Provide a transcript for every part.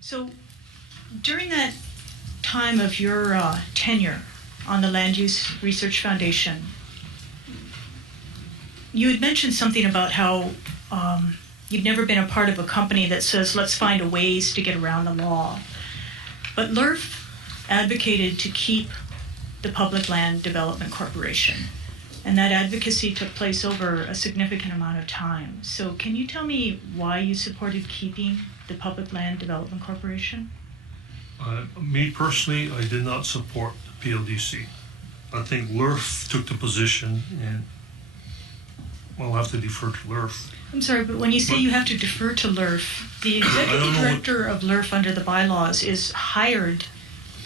So during that time of your tenure on the Land Use Research Foundation, you had mentioned something about how you'd never been a part of a company that says, let's find a ways to get around the law. But LRF advocated to keep the Public Land Development Corporation, and that advocacy took place over a significant amount of time. So can you tell me why you supported keeping the Public Land Development Corporation? Me personally, I did not support the PLDC. I think LRF took the position, and I'll have to defer to LRF. I'm sorry, but when you say you have to defer to LRF, the executive director of LRF under the bylaws is hired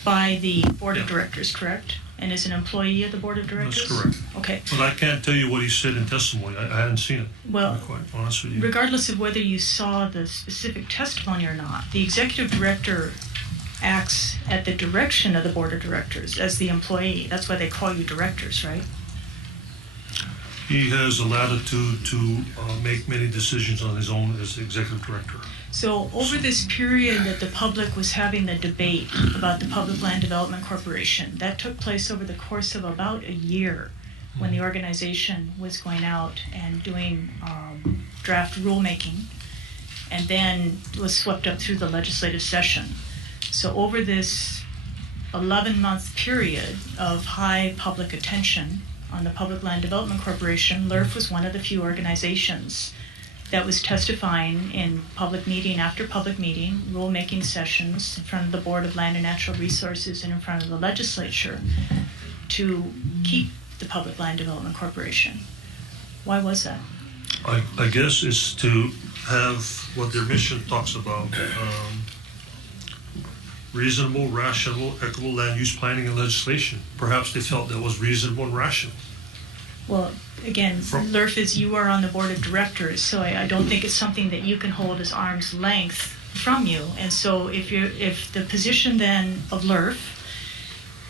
by the board of directors, correct? And is an employee of the board of directors? That's correct. Okay. But I can't tell you what he said in testimony. I hadn't seen it. Well, to be quite honest with you. Regardless of whether you saw the specific testimony or not, the executive director acts at the direction of the board of directors as the employee. That's why they call you directors, right? He has a latitude to make many decisions on his own as the executive director. So over this period that the public was having the debate about the Public Land Development Corporation, that took place over the course of about a year when the organization was going out and doing draft rulemaking, and then was swept up through the legislative session. So over this 11-month period of high public attention on the Public Land Development Corporation, LRF was one of the few organizations that was testifying in public meeting after public meeting, rulemaking sessions in front of the Board of Land and Natural Resources and in front of the legislature to keep the Public Land Development Corporation. Why was that? I guess it's to have what their mission talks about, reasonable, rational, equitable land use planning and legislation. Perhaps they felt that was reasonable and rational. Well, again, LRF is, you are on the board of directors, so I don't think it's something that you can hold as arm's length from you. And so if the position then of LRF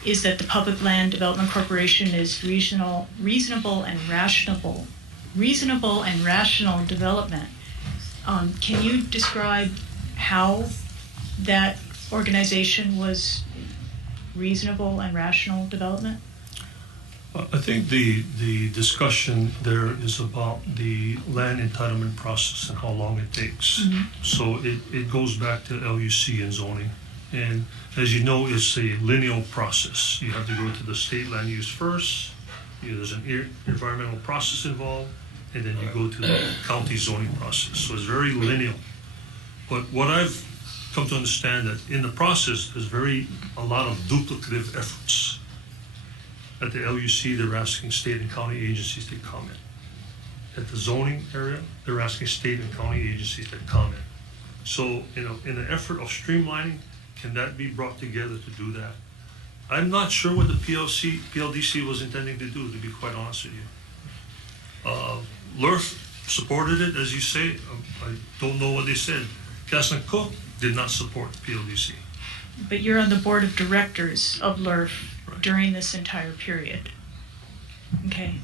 is that the Public Land Development Corporation is reasonable and rational development, can you describe how that organization was reasonable and rational development? I think the discussion there is about the land entitlement process and how long it takes. Mm-hmm. So it goes back to LUC and zoning. And as you know, it's a linear process. You have to go to the state land use first. There's an environmental process involved, and then you go to the county zoning process. So it's very linear. But what I've come to understand that in the process, there's a lot of duplicative efforts. At the LUC, they're asking state and county agencies to comment. At the zoning area, they're asking state and county agencies to comment. So, in an effort of streamlining, can that be brought together to do that? I'm not sure what the PLDC was intending to do, to be quite honest with you. LRF supported it, as you say. I don't know what they said. Councilman Cook did not support PLDC. But you're on the board of directors of LRF during this entire period. Okay.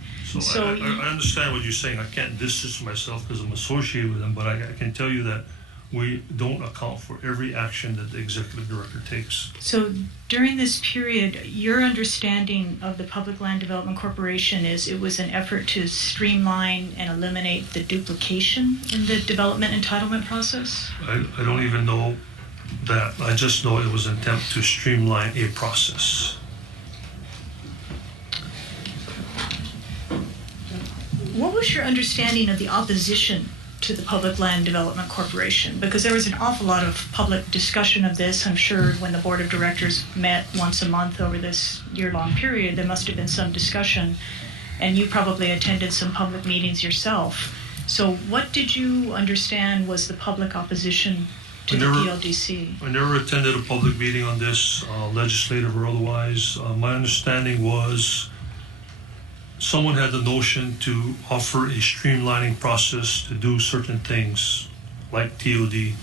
So I understand what you're saying. I can't distance myself because I'm associated with them, but I can tell you that we don't account for every action that the executive director takes. So during this period, your understanding of the Public Land Development Corporation is it was an effort to streamline and eliminate the duplication in the development entitlement process? I don't even know that. I just know it was an attempt to streamline a process. What was your understanding of the opposition to the Public Land Development Corporation? Because there was an awful lot of public discussion of this. I'm sure when the board of directors met once a month over this year-long period, there must have been some discussion, and you probably attended some public meetings yourself. So what did you understand was the public opposition to the PLDC? I never attended a public meeting on this, legislative or otherwise. My understanding was someone had the notion to offer a streamlining process to do certain things like TOD.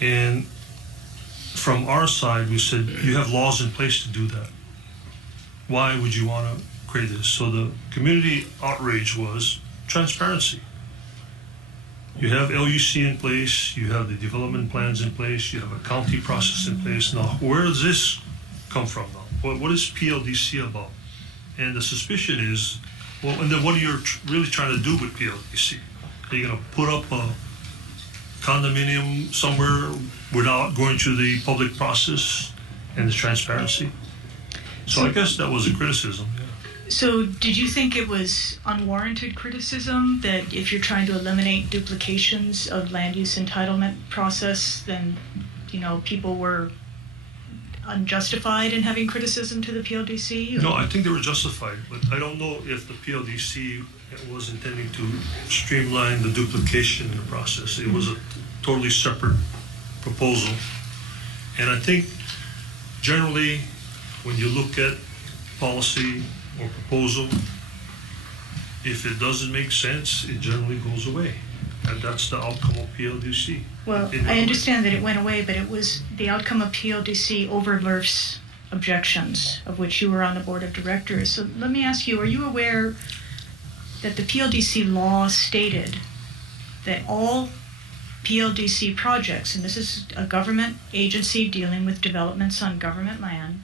And from our side, we said, you have laws in place to do that. Why would you want to create this? So the community outrage was transparency. You have LUC in place, you have the development plans in place, you have a county process in place. Now, where does this come from now? What is PLDC about? And the suspicion is, well, and then what are you really trying to do with PLDC? Are you going to put up a condominium somewhere without going through the public process and the transparency? So I guess that was a criticism. Yeah. So did you think it was unwarranted criticism that if you're trying to eliminate duplications of land use entitlement process, then, you know, people were unjustified in having criticism to the PLDC? Or? No, I think they were justified, but I don't know if the PLDC was intending to streamline the duplication in the process. It was a totally separate proposal. And I think generally when you look at policy or proposal, if it doesn't make sense, it generally goes away. And that's the outcome of PLDC. Well, I understand that it went away, but it was the outcome of PLDC over LRF's objections, of which you were on the board of directors. So let me ask you, are you aware that the PLDC law stated that all PLDC projects, and this is a government agency dealing with developments on government land,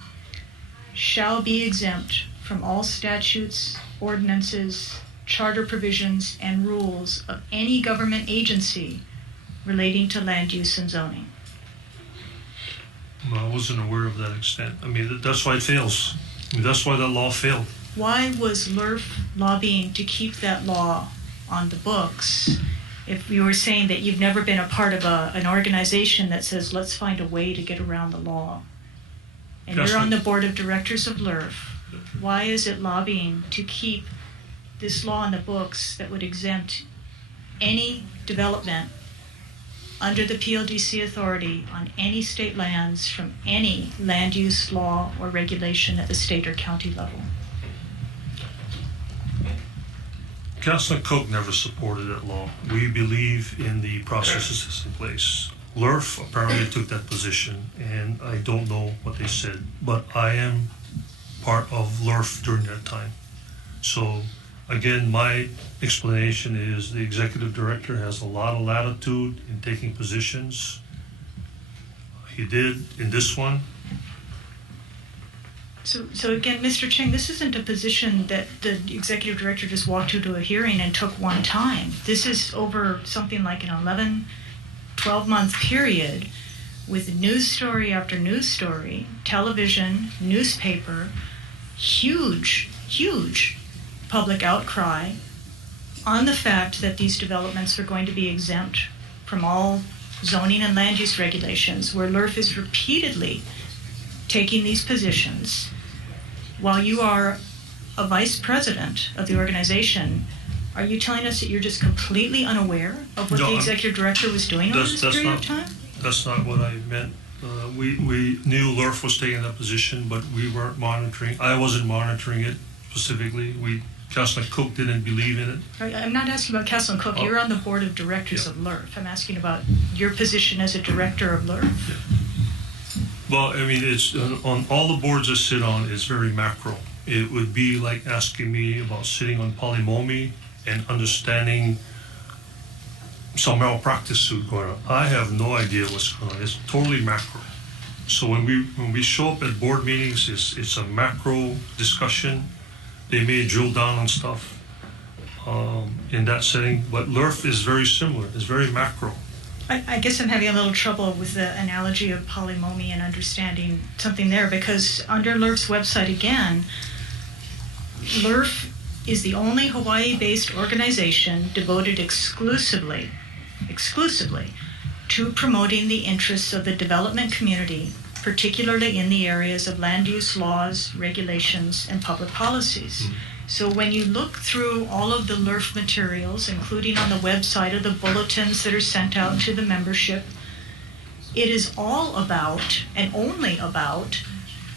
shall be exempt from all statutes, ordinances, charter provisions, and rules of any government agency relating to land use and zoning? Well, I wasn't aware of that extent. I mean, that's why it fails. I mean, that's why that law failed. Why was LRF lobbying to keep that law on the books if you were saying that you've never been a part of an organization that says, let's find a way to get around the law? And you're on the board of directors of LRF. Why is it lobbying to keep this law on the books that would exempt any development under the PLDC authority on any state lands from any land use law or regulation at the state or county level? Carleton Ching never supported that law. We believe in the processes that's in place. LRF apparently took that position, and I don't know what they said, but I am part of LRF during that time. So again, my explanation is the executive director has a lot of latitude in taking positions. He did in this one. So again, Mr. Ching, this isn't a position that the executive director just walked into a hearing and took one time. This is over something like an 11, 12-month period with news story after news story, television, newspaper, huge public outcry on the fact that these developments are going to be exempt from all zoning and land use regulations, where LRF is repeatedly taking these positions. While you are a vice president of the organization, are you telling us that you're just completely unaware of what the executive director was doing over this period of time? That's not what I meant. We knew LRF was taking that position, but we weren't monitoring. I wasn't monitoring it specifically. Carleton Ching didn't believe in it. I'm not asking about Carleton Ching. You're on the board of directors of LRF. I'm asking about your position as a director of LRF. Yeah. Well, I mean, it's on all the boards I sit on, it's very macro. It would be like asking me about sitting on polymomy and understanding some malpractice suit going on. I have no idea what's going on. It's totally macro. So when we show up at board meetings, it's a macro discussion. They may drill down on stuff in that setting, but LRF is very similar. It's very macro. I guess I'm having a little trouble with the analogy of polymomy and understanding something there, because under LRF's website again, LRF is the only Hawaii-based organization devoted exclusively to promoting the interests of the development community, particularly in the areas of land use laws, regulations, and public policies. So when you look through all of the LRF materials, including on the website of the bulletins that are sent out to the membership, it is all about and only about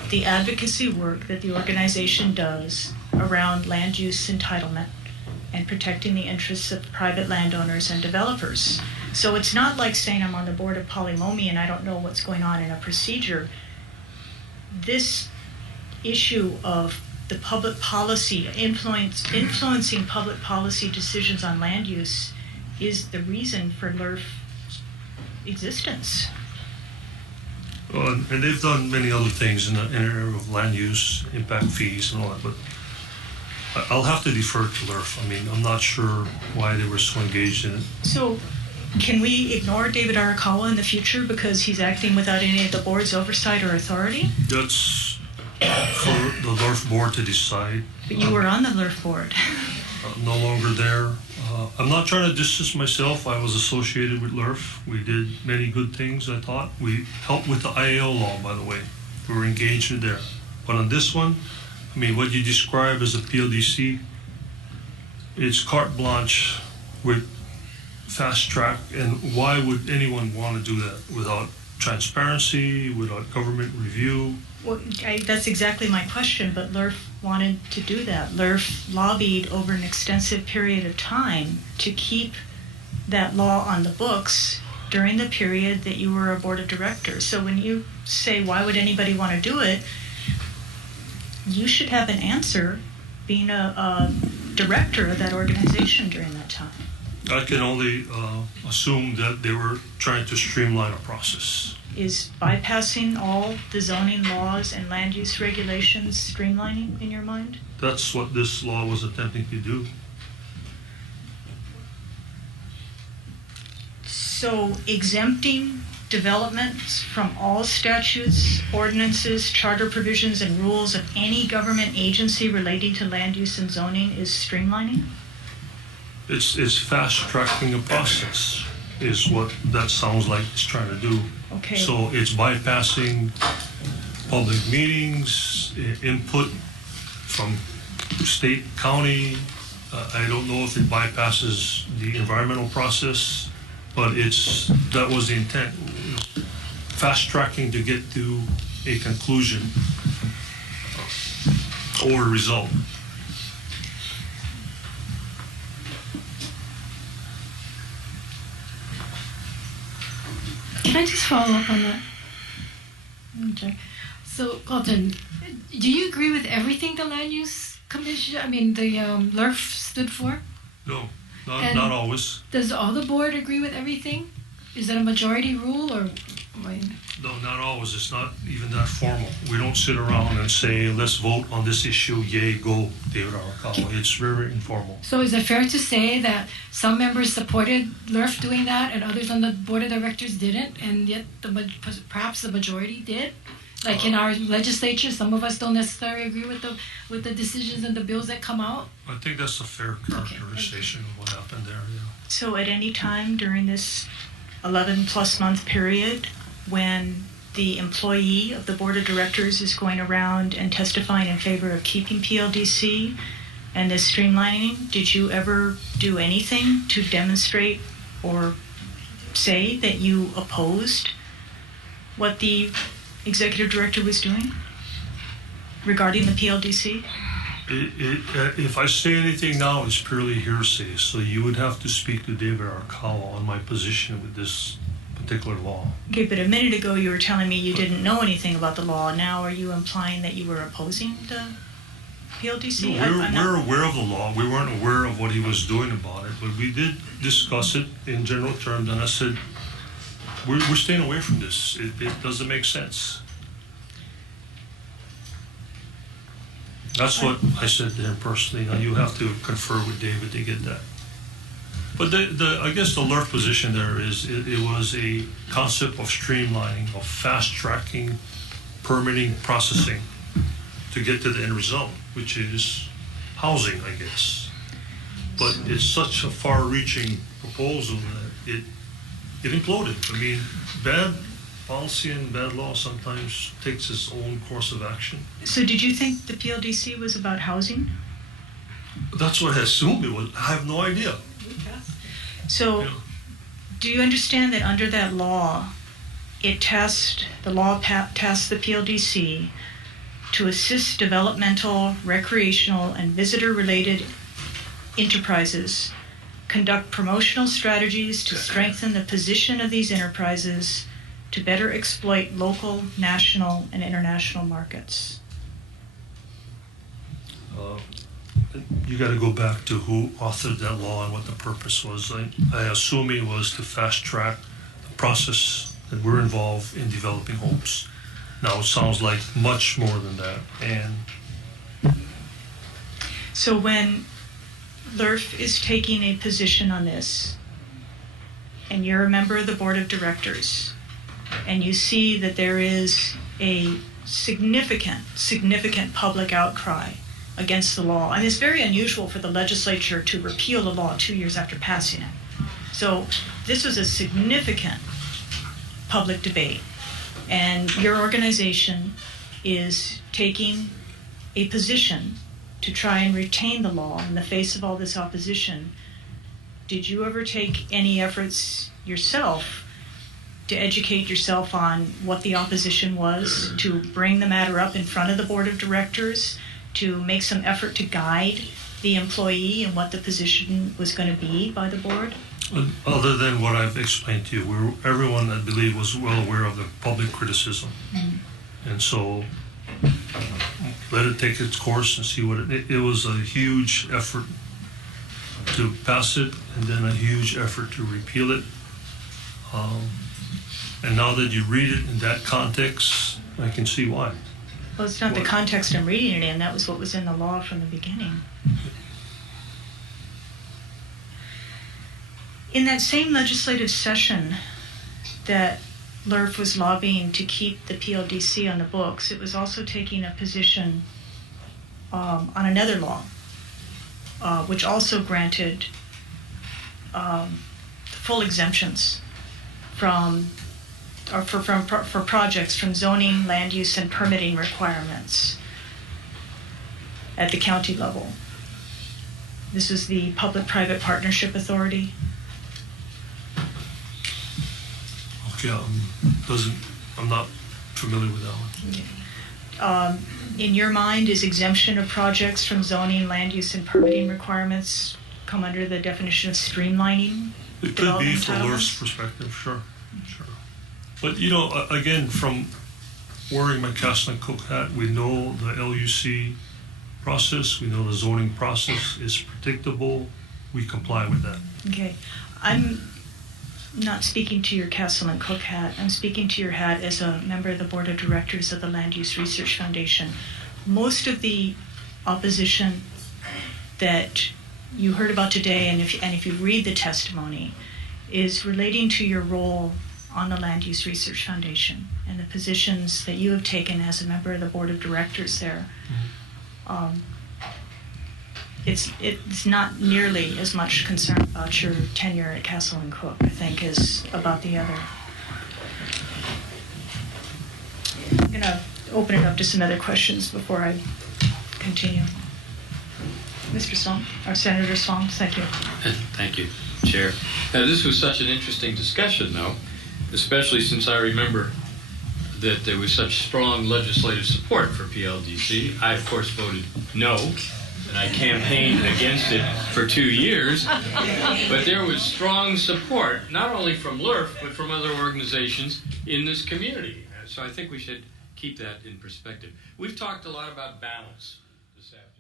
the advocacy work that the organization does around land use entitlement and protecting the interests of private landowners and developers. So it's not like saying I'm on the board of polymomy and I don't know what's going on in a procedure. This issue of the public policy, influencing public policy decisions on land use is the reason for LRF existence. And they've done many other things in the area of land use, impact fees and all that, but I'll have to defer to LRF. I mean, I'm not sure why they were so engaged in it. So can we ignore David Arakawa in the future because he's acting without any of the board's oversight or authority? That's for the LRF board to decide. But you were on the LRF board. No longer there. I'm not trying to distance myself. I was associated with LRF. We did many good things, I thought. We helped with the IAL law, by the way. We were engaged with there. But on this one, I mean, what you describe as a PLDC, it's carte blanche with fast track. And why would anyone want to do that without transparency, without government review? Well, that's exactly my question, but LRF wanted to do that. LRF lobbied over an extensive period of time to keep that law on the books during the period that you were a board of directors. So when you say, why would anybody want to do it, you should have an answer being a director of that organization during that time. I can only assume that they were trying to streamline a process. Is bypassing all the zoning laws and land use regulations streamlining in your mind? That's what this law was attempting to do. So exempting developments from all statutes, ordinances, charter provisions, and rules of any government agency relating to land use and zoning is streamlining? It's fast-tracking a process, is what that sounds like it's trying to do. Okay. So it's bypassing public meetings, input from state, county. I don't know if it bypasses the environmental process, but that was the intent. Fast-tracking to get to a conclusion or a result. Can I just follow up on that? Okay. So, Carleton, do you agree with everything the Land Use Commission, the LRF stood for? No, not always. Does all the board agree with everything? Is that a majority rule or? No, not always. It's not even that formal. We don't sit around and say, let's vote on this issue, yay, go, David Arakawa. It's very informal. So is it fair to say that some members supported LRF doing that and others on the board of directors didn't, and yet perhaps the majority did? Like in our legislature, some of us don't necessarily agree with the decisions and the bills that come out? I think that's a fair characterization of what happened there, yeah. So at any time during this 11-plus month period, when the employee of the board of directors is going around and testifying in favor of keeping PLDC and this streamlining, did you ever do anything to demonstrate or say that you opposed what the executive director was doing regarding the PLDC? If I say anything now, it's purely hearsay, so you would have to speak to David Arakawa on my position with this particular law. Okay, but a minute ago you were telling me you didn't know anything about the law. Now are you implying that you were opposing the PLDC? No, we're aware of the law. We weren't aware of what he was doing about it, but we did discuss it in general terms, and I said, we're staying away from this. It doesn't make sense. That's what I said to him personally. Now you have to confer with David to get that. But I guess the LRF position there is it was a concept of streamlining, of fast-tracking, permitting, processing to get to the end result, which is housing, I guess. But it's such a far-reaching proposal that it imploded. I mean, bad policy and bad law sometimes takes its own course of action. So did you think the PLDC was about housing? That's what I assumed it was. I have no idea. So do you understand that under that law, the law tasked the PLDC to assist developmental, recreational, and visitor-related enterprises conduct promotional strategies to strengthen the position of these enterprises to better exploit local, national, and international markets? you got to go back to who authored that law and what the purpose was. I assume it was to fast track the process that we're involved in developing homes. Now it sounds like much more than that. And So when LRF is taking a position on this, and you're a member of the board of directors, and you see that there is a significant public outcry against the law, and it's very unusual for the legislature to repeal the law 2 years after passing it. So this was a significant public debate, and your organization is taking a position to try and retain the law in the face of all this opposition. Did you ever take any efforts yourself to educate yourself on what the opposition was, to bring the matter up in front of the board of directors, to make some effort to guide the employee and what the position was going to be by the board? other than what I've explained to you, everyone, I believe, was well aware of the public criticism. Mm-hmm. And so let it take its course and see what it was a huge effort to pass it, and then a huge effort to repeal it. And now that you read it in that context, I can see why. Well, it's not the context I'm reading it in. That was what was in the law from the beginning. In that same legislative session that LRF was lobbying to keep the PLDC on the books, it was also taking a position on another law, which also granted full exemptions for projects from zoning, land use, and permitting requirements at the county level. This is the Public-Private Partnership Authority. Okay, I'm not familiar with that one. In your mind, is exemption of projects from zoning, land use, and permitting requirements come under the definition of streamlining? It could be from LRF's perspective, sure. But again, from wearing my Castle and Cook hat, we know the LUC process, we know the zoning process is predictable, we comply with that. Okay, I'm not speaking to your Castle and Cook hat, I'm speaking to your hat as a member of the board of directors of the Land Use Research Foundation. Most of the opposition that you heard about today, and if you read the testimony, is relating to your role on the Land Use Research Foundation and the positions that you have taken as a member of the board of directors there. Mm-hmm. It's not nearly as much concern about your tenure at Castle and Cook, I think, as about the other. I'm going to open it up to some other questions before I continue. Mr. Song, or Senator Song, thank you. Thank you, Chair. This was such an interesting discussion, though, especially since I remember that there was such strong legislative support for PLDC. I, of course, voted no, and I campaigned against it for 2 years. But there was strong support, not only from LRF, but from other organizations in this community. So I think we should keep that in perspective. We've talked a lot about balance this afternoon.